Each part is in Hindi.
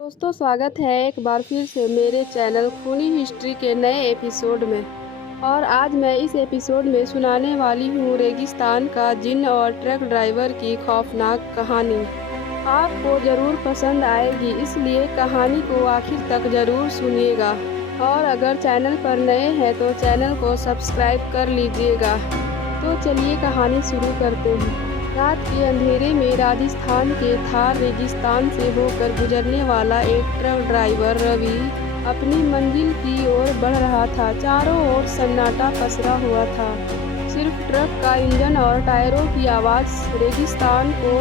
दोस्तों, स्वागत है एक बार फिर से मेरे चैनल खूनी हिस्ट्री के नए एपिसोड में। और आज मैं इस एपिसोड में सुनाने वाली हूँ रेगिस्तान का जिन और ट्रक ड्राइवर की खौफनाक कहानी। आपको ज़रूर पसंद आएगी, इसलिए कहानी को आखिर तक ज़रूर सुनिएगा। और अगर चैनल पर नए हैं तो चैनल को सब्सक्राइब कर लीजिएगा। तो चलिए कहानी शुरू करते हैं। रात के अंधेरे में राजस्थान के थार रेगिस्तान से होकर गुजरने वाला एक ट्रक ड्राइवर रवि अपनी मंजिल की ओर बढ़ रहा था। चारों ओर सन्नाटा पसरा हुआ था। सिर्फ ट्रक का इंजन और टायरों की आवाज़ रेगिस्तान को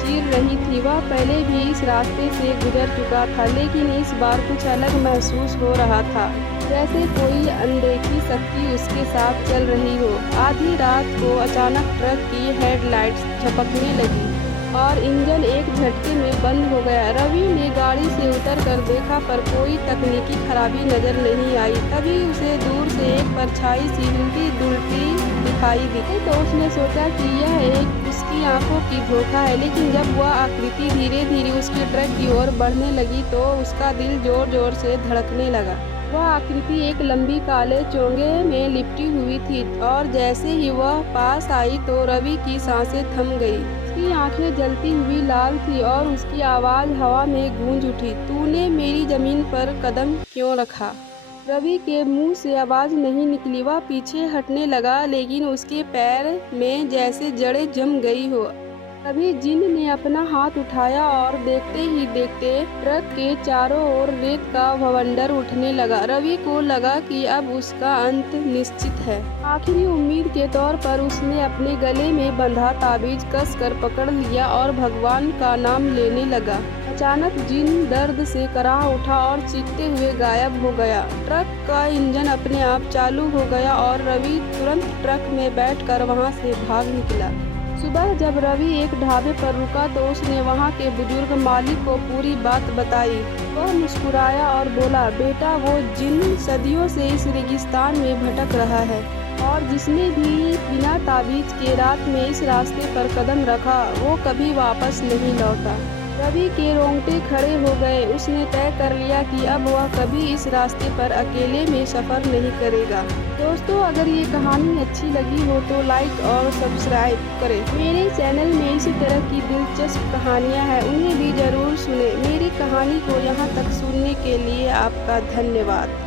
चीर रही थी। वह पहले भी इस रास्ते से गुजर चुका था, लेकिन इस बार कुछ अलग महसूस हो रहा था, जैसे कोई अनदेखी शक्ति उसके साथ चल रही हो। आधी रात को अचानक ट्रक की हेडलाइट्स झपकने लगी और इंजन एक झटके में बंद हो गया। रवि ने गाड़ी से उतरकर देखा, पर कोई तकनीकी खराबी नजर नहीं आई। तभी उसे दूर से एक परछाई सी हिलती डुलती दिखाई दी। तो उसने सोचा कि यह एक उसकी आंखों की धोखा है, लेकिन जब वह आकृति धीरे धीरे उसके ट्रक की ओर बढ़ने लगी तो उसका दिल जोर जोर से धड़कने लगा। वह आकृति एक लंबी काले चोंगे में लिपटी हुई थी और जैसे ही वह पास आई तो रवि की सांसें थम गई। उसकी आंखें जलती हुई लाल थी और उसकी आवाज़ हवा में गूंज उठी, तूने मेरी जमीन पर कदम क्यों रखा? रवि के मुंह से आवाज़ नहीं निकली। वह पीछे हटने लगा, लेकिन उसके पैर में जैसे जड़ें जम गई हो। तभी जिन ने अपना हाथ उठाया और देखते ही देखते ट्रक के चारों ओर रेत का भवंडर उठने लगा। रवि को लगा कि अब उसका अंत निश्चित है। आखिरी उम्मीद के तौर पर उसने अपने गले में बंधा ताबीज कसकर पकड़ लिया और भगवान का नाम लेने लगा। अचानक जिन दर्द से कराह उठा और चीखते हुए गायब हो गया। ट्रक का इंजन अपने आप चालू हो गया और रवि तुरंत ट्रक में बैठकर वहां से भाग निकला। सुबह जब रवि एक ढाबे पर रुका तो उसने वहां के बुजुर्ग मालिक को पूरी बात बताई। वह मुस्कुराया और बोला, बेटा, वो जिन सदियों से इस रेगिस्तान में भटक रहा है और जिसने भी बिना ताबीज के रात में इस रास्ते पर कदम रखा, वो कभी वापस नहीं लौटा। रवि के रोंगटे खड़े हो गए। उसने तय कर लिया कि अब वह कभी इस रास्ते पर अकेले में सफ़र नहीं करेगा। दोस्तों, अगर ये कहानी अच्छी लगी हो तो लाइक और सब्सक्राइब करें। मेरे चैनल में इसी तरह की दिलचस्प कहानियाँ हैं, उन्हें भी ज़रूर सुनें। मेरी कहानी को यहाँ तक सुनने के लिए आपका धन्यवाद।